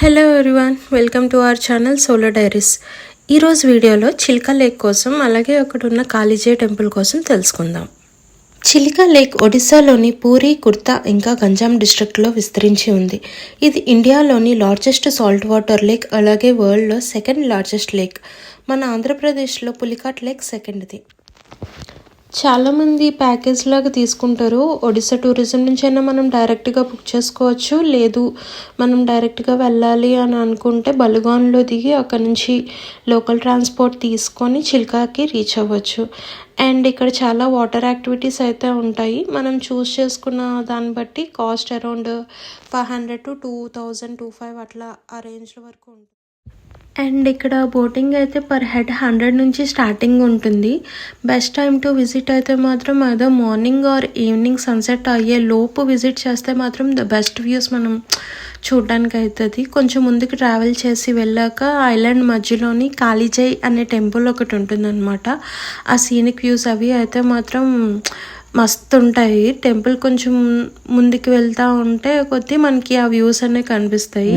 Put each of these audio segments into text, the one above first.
Hello everyone, welcome to our channel solo diaries. ఈరోజు వీడియోలో Chilka lake కోసం అలాగే అక్కడ ఉన్న కాళీజీ టెంపుల్ కోసం తెలుసుకుందాం. చిల్కా లేక్ ఒడిశాలోని పూరి, కుర్తా ఇంకా గంజాం డిస్ట్రిక్ట్లో విస్తరించి ఉంది. ఇది ఇండియాలోని లార్జెస్ట్ సాల్ట్ వాటర్ లేక్, అలాగే వరల్డ్లో సెకండ్ లార్జెస్ట్ లేక్. మన ఆంధ్రప్రదేశ్లో పులికాట్ లేక్ సెకండ్ది. చాలామంది ప్యాకేజ్ లాగా తీసుకుంటారు. ఒడిశా టూరిజం నుంచి అయినా మనం డైరెక్ట్గా బుక్ చేసుకోవచ్చు, లేదు మనం డైరెక్ట్గా వెళ్ళాలి అని అనుకుంటే బలుగాన్లో దిగి అక్కడ నుంచి లోకల్ ట్రాన్స్పోర్ట్ తీసుకొని చిల్కాకి రీచ్ అవ్వచ్చు. అండ్ ఇక్కడ చాలా వాటర్ యాక్టివిటీస్ అయితే ఉంటాయి. మనం చూస్ చేసుకున్న దాన్ని బట్టి కాస్ట్ అరౌండ్ 500 to 2025 అట్లా ఆ రేంజ్ల వరకు ఉంటుంది. అండ్ ఇక్కడ బోటింగ్ అయితే పర్ హెడ్ 100 నుంచి స్టార్టింగ్ ఉంటుంది. బెస్ట్ టైం టు విజిట్ అయితే మాత్రం ఏదో మార్నింగ్ ఆర్ ఈవినింగ్ సన్సెట్ అయ్యే లోపు విజిట్ చేస్తే మాత్రం ద బెస్ట్ వ్యూస్ మనం చూడడానికి అవుతుంది. కొంచెం ముందుకు ట్రావెల్ చేసి వెళ్ళాక ఐలాండ్ మధ్యలోని కాళీజీ అనే టెంపుల్ ఒకటి ఉంటుందన్నమాట. ఆ సీనిక్ వ్యూస్ అవి అయితే మాత్రం మస్తు ఉంటాయి. టెంపుల్ కొంచెం ముందుకు వెళ్తూ ఉంటే కొద్దీ మనకి ఆ వ్యూస్ అనేవి కనిపిస్తాయి.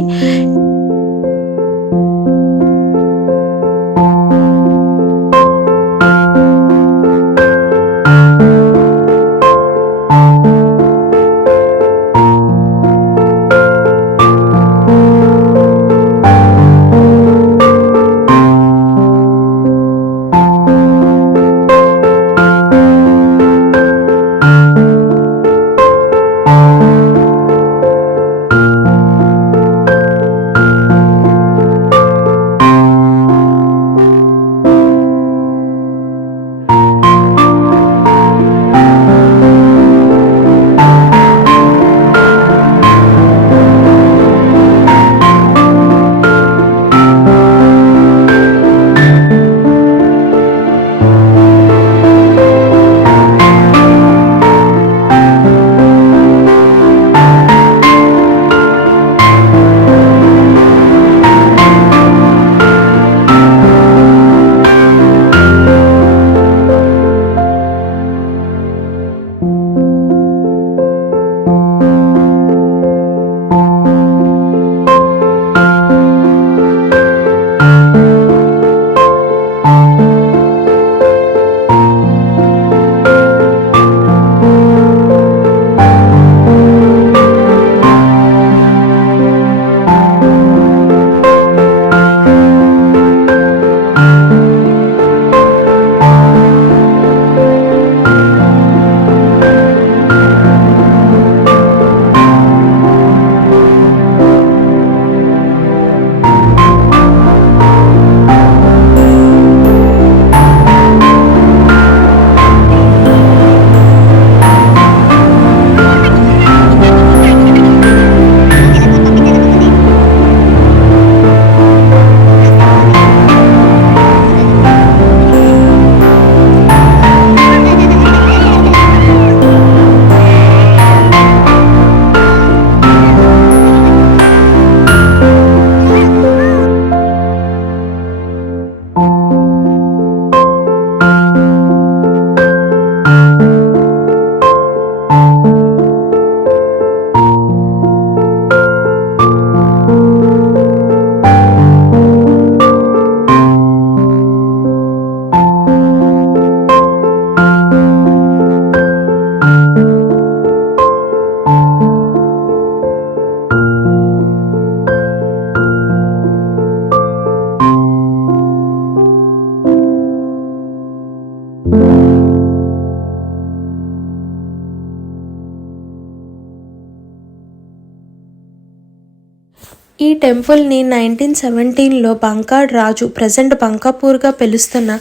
ఈ టెంపుల్ని 1917లో బంకాడ్ రాజు, ప్రజెంట్ బంకాపూర్గా పిలుస్తున్న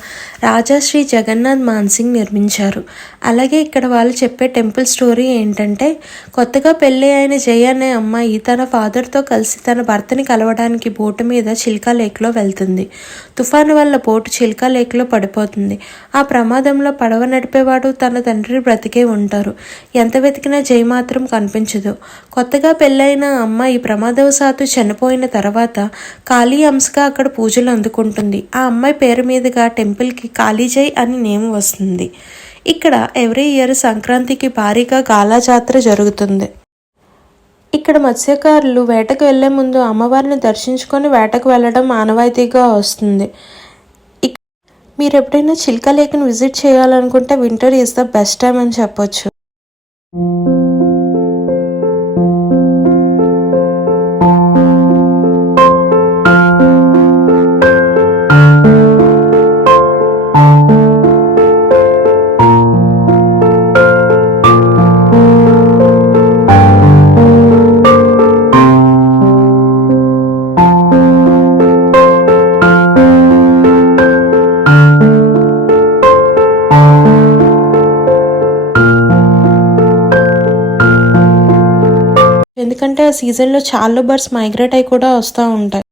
రాజాశ్రీ జగన్నాథ్ మాన్సింగ్ నిర్మించారు. అలాగే ఇక్కడ వాళ్ళు చెప్పే టెంపుల్ స్టోరీ ఏంటంటే, కొత్తగా పెళ్ళి అయిన జయ అనే అమ్మాయి తన ఫాదర్తో కలిసి తన భర్తని కలవడానికి బోటు మీద చిల్కా లేక్లో వెళ్తుంది. తుఫాను వల్ల బోటు చిల్కా లేక్లో పడిపోతుంది. ఆ ప్రమాదంలో పడవ నడిపేవాడు తన తండ్రి బ్రతికే ఉంటారు. ఎంత వెతికినా జయ మాత్రం కనిపించదు. కొత్తగా పెళ్ళైన అమ్మాయి ప్రమాదవశాత్తు చనిపోయిన తర్వాత కాళీ అంశగా అక్కడ పూజలు అందుకుంటుంది. ఆ అమ్మాయి పేరు మీదుగా టెంపుల్కి కాళీజీ అని నేమ్ వస్తుంది. ఇక్కడ ఎవ్రీ ఇయర్ సంక్రాంతికి భారీగా గాలా జాతర జరుగుతుంది. ఇక్కడ మత్స్యకారులు వేటకు వెళ్లే ముందు అమ్మవారిని దర్శించుకొని వేటకు వెళ్ళడం ఆనవాయితీగా వస్తుంది. మీరు ఎప్పుడైనా చిల్కా లేక్ని విజిట్ చేయాలనుకుంటే winter is the best time అని చెప్పొచ్చు. ఎందుకంటే ఆ సీజన్లో చాలా బర్డ్స్ మైగ్రేట్ అయి కూడా వస్తూ ఉంటాయి.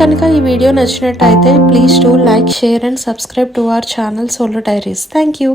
కనుక ఈ వీడియో నచ్చినట్టయితే please do like, share and subscribe to our channel solo diaries. Thank you.